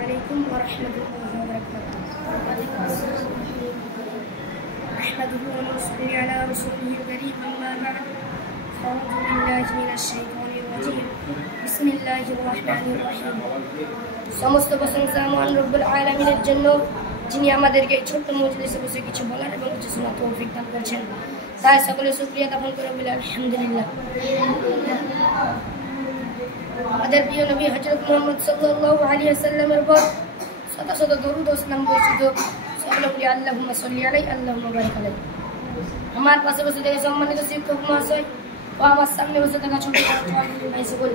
عليكم ورحمة الله وبركاته. أحمده ونصلي على رسوله الكريم أما بعد أعوذ بالله من الشيطان الرجيم بسم الله الرحمن الرحيم সমস্ত প্রশংসা মহান রব্বুল আলামিনের জন্য যিনি আমাদেরকে এই ছোট্ট মজলিসে বসে কিছু বলার এবং কিছু শোনার তৌফিক দান করেছেন তাই সকলে শুকরিয়া জ্ঞাপন করে বলি আলহামদুলিল্লাহ। আমাদের প্রিয় নবী হযরত মুহাম্মদ সাল্লাল্লাহু আলাইহি ওয়াসাল্লামের উপর শত শত দরুদ ও সালাম বর্ষিত সকলে বলি আল্লাহুম্মা সাল্লি আলাইহি আল্লাহুম্মা বারিক আলাইহি। আমার পাশে বসে থেকে সম্মানিত শিক্ষক মহাশয় ও আমার সামনে বসে থাকা ছোট ভাই সকল,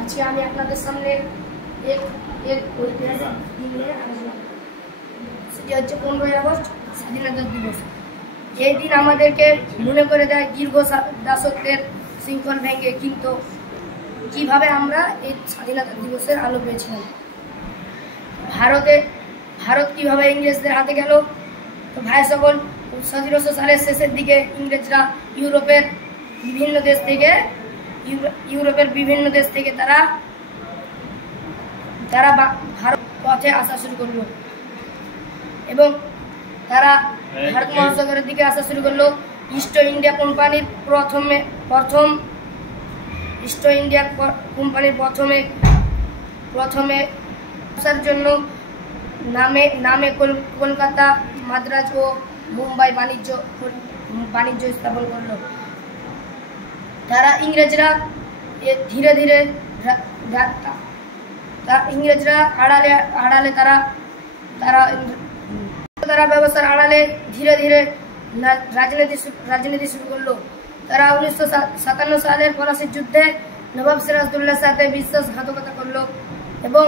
আজকে আমি আপনাদের সামনে এক ঐতিহাসিক দিন নিয়ে আলোচনা করব। সেটি হচ্ছে 15ই আগস্ট স্বাধীনতা দিবস। এই দিন আমাদেরকে মনে করে দেয় দীর্ঘ দাসত্বের শৃঙ্খল ভেঙে কিন্তু কিভাবে আমরা এই স্বাধীনতা দিবসের আলো পেয়েছিলাম। ভারত কিভাবে ইংরেজদের হাতে গেল, তো ভাই সকল 1700 সালের শেষের দিকে ইংরেজরা ইউরোপের বিভিন্ন দেশ থেকে তারা ভারত পথে আসা শুরু করলো এবং তারা ভারত মহাসাগরের দিকে আসা শুরু করলো। ইস্ট ইন্ডিয়া কোম্পানির প্রথমে আসার জন্য নামে কলকাতা, মাদ্রাজ ও মুম্বাই বাণিজ্য স্থাপন করলো। তারা ইংরেজরা ধীরে ধীরে ইংরেজরা আড়ালে তারা ব্যবস্থার আড়ালে ধীরে ধীরে রাজনীতি শুরু করলো। তারা 1957 সালের পলাশির যুদ্ধে নবাব সিরাজউদ্দৌলার সাথে বিশ্বাসঘাতকতা করলো এবং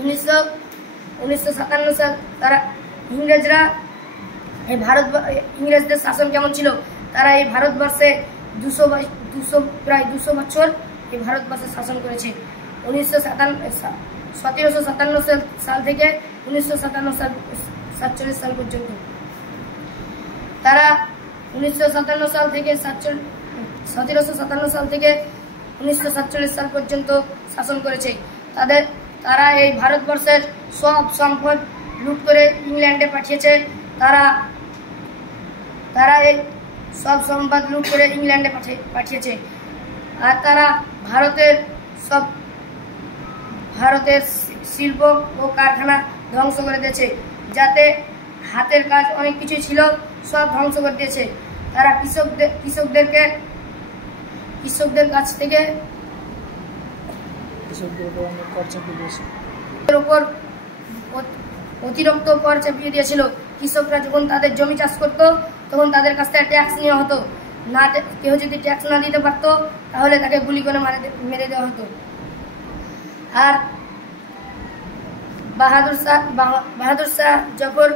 1957 সাল তারা ইংরেজদের শাসন কেমন ছিল, তারা এই ভারতবর্ষে প্রায় 200 বছর এই ভারতবর্ষে শাসন করেছে। 1757 সাল থেকে 1947 সাল পর্যন্ত তারা 1757 সাল থেকে 1947 সাল পর্যন্ত শাসন করেছে। তারা এই ভারতবর্ষের সব সম্পদ লুট করে ইংল্যান্ডে পাঠিয়েছে। তারা এই সব সম্পদ লুট করে ইংল্যান্ডে পাঠিয়েছে আর তারা ভারতের শিল্প ও কারখানা ধ্বংস করে দিয়েছে, যাতে হাতের কাজ অনেক কিছু ছিল সব ধ্বংস করে দিয়েছে। তারা কৃষকদের কাছ থেকে উপর অতিরিক্ত কর চাপিয়ে দিয়েছিল। কৃষকরা যখন তাদের জমি চাষ করত তখন তাদের কাছ থেকে ট্যাক্স নেওয়া হতো না। কেউ যদি ট্যাক্স না দিতে পারতো তাহলে তাকে গুলি করে মেরে দেওয়া হতো। আর বাহাদুর শাহ জফর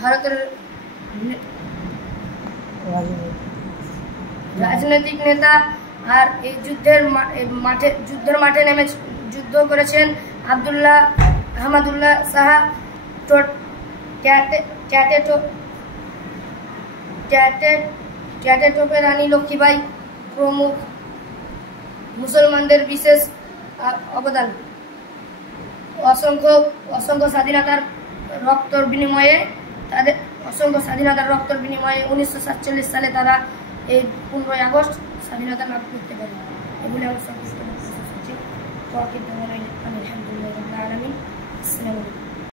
ভারতের রাজনৈতিক নেতা আর এই যুদ্ধের মাঠে নেমে যুদ্ধ করেছেন। আহমদুল্লাহ শাহ, টোপে রানী লক্ষ্মীবাই প্রমুখ মুসলমানদের বিশেষ অবদান। অসংখ্য স্বাধীনতার রক্তর বিনিময়ে 1947 সালে তারা এই 15ই আগস্ট স্বাধীনতা লাভ করতে পারে। এগুলি আমার সব আলহামদুলিল্লাহ।